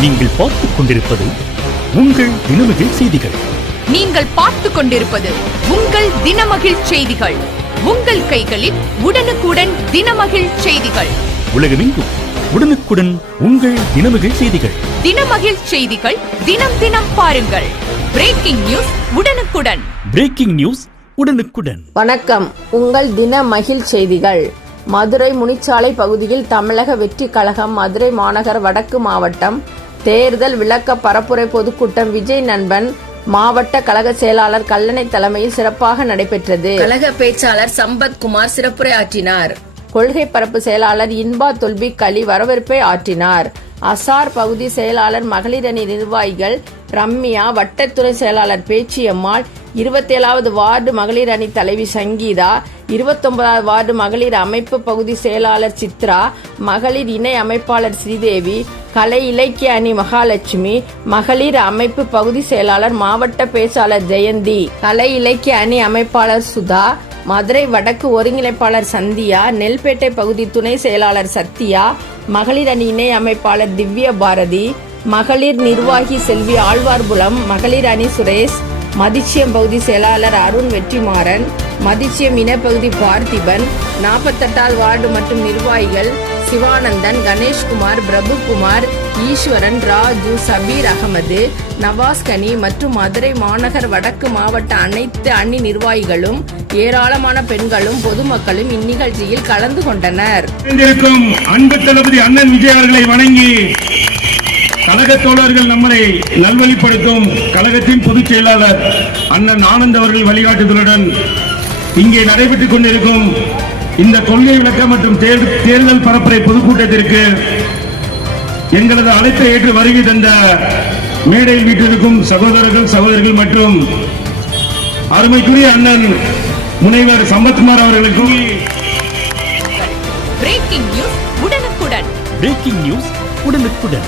நீங்கள் பார்த்துக் கொண்டிருப்பது உங்கள் தினமகிழ் செய்திகள். நீங்கள் பார்த்துக் கொண்டிருப்பது உங்கள் தினமகிழ் செய்திகள். உங்கள் கைகளில் உடனுக்குடன் தினமகிழ் செய்திகள். உலகமெங்கும் உடனுக்குடன் உங்கள் தினமகிழ் செய்திகள். தினமகிழ் செய்திகள் தினம் தினம் பாருங்கள். பிரேக்கிங் நியூஸ் உடனுக்குடன். பிரேக்கிங் நியூஸ் உடனுக்குடன். வணக்கம். உங்கள் தினமகிழ் செய்திகள். மதுரை முனிச்சாலை பகுதியில் தமிழக வெற்றி கழகம் மதுரை மாநகர வடக்கு மாவட்டம் தேர்தல் விளக்க பரப்புரை பொதுக்கூட்டம் விஜய் நண்பன் மாவட்ட கழக செயலாளர் கல்லணை தலைமையில் சிறப்பாக நடைபெற்றது. கழக பேச்சாளர் சம்பத் குமார் சிறப்புரை ஆற்றினார். கொள்கை பரப்பு செயலாளர் இன்பா தொல்பிக் அலி வரவேற்பை ஆற்றினார். அசார் பகுதி செயலாளர் மகளிர் அணி நிர்வாகிகள் ரம்யா, வட்டத்துறை செயலாளர் பேச்சியம்மாள், 27வது வார்டு மகளிர் அணி தலைவி சங்கீதா, 29வது வார்டு மகளிர் அமைப்பு பகுதி செயலாளர் சித்ரா, மகளிர் இணை அமைப்பாளர் ஸ்ரீதேவி, கலை இலக்கிய அணி மகாலட்சுமி, மகளிர் அமைப்பு பகுதி செயலாளர் மாவட்ட பேச்சாளர் ஜெயந்தி, கலை இலக்கிய அணி அமைப்பாளர் சுதா, மதுரை வடக்கு ஒருங்கிணைப்பாளர் சந்தியா, நெல்பேட்டை பகுதி துணை செயலாளர் சத்யா, மகளிர் அணி இணை அமைப்பாளர் திவ்ய பாரதி, மகளிர் நிர்வாகி செல்வி ஆழ்வார்புலம், மகளிர் அணி சுரேஷ், மதிச்சியம் பகுதி செயலாளர் அருண் வெற்றிமாறன், மதிச்சியம் இனப்பகுதி பார்த்திபன், 48வது வார்டு மற்றும் நிர்வாகிகள் சிவானந்தன், கணேஷ்குமார், பிரபுகுமார், ஈஸ்வரன், ராஜு, சபீர் அகமது, நவாஸ்கனி மற்றும் மதுரை மாநகர் வடக்கு மாவட்ட அனைத்து அணி நிர்வாகிகளும் ஏராளமான பெண்களும் பொதுமக்களும் இந்நிகழ்ச்சியில் கலந்து கொண்டனர். அன்பு தளபதி அண்ணன் விஜய் அவர்களை வணங்கி கழக தோழர்கள் நம்மளை நல்வழிப்படுத்தும் கழகத்தின் பொதுச் செயலாளர் அண்ணன் ஆனந்த் அவர்கள் வழிகாட்டுதலுடன் இங்கே நடைபெற்றுக் கொண்டிருக்கும் இந்த கொள்கை விளக்க மற்றும் தேர்தல் பரப்புரை பொதுக்கூட்டத்திற்கு எங்களது அழைப்பை ஏற்று வருகை தந்த மேடையில் வீட்டிற்கும் சகோதரர்கள் மற்றும் அருமைக்குரிய அண்ணன் முனைவர் சம்பத்குமார் அவர்களுக்கும் பிரேக்கிங் நியூஸ் உடனுக்குடன். பிரேக்கிங் நியூஸ் உடனுக்குடன்.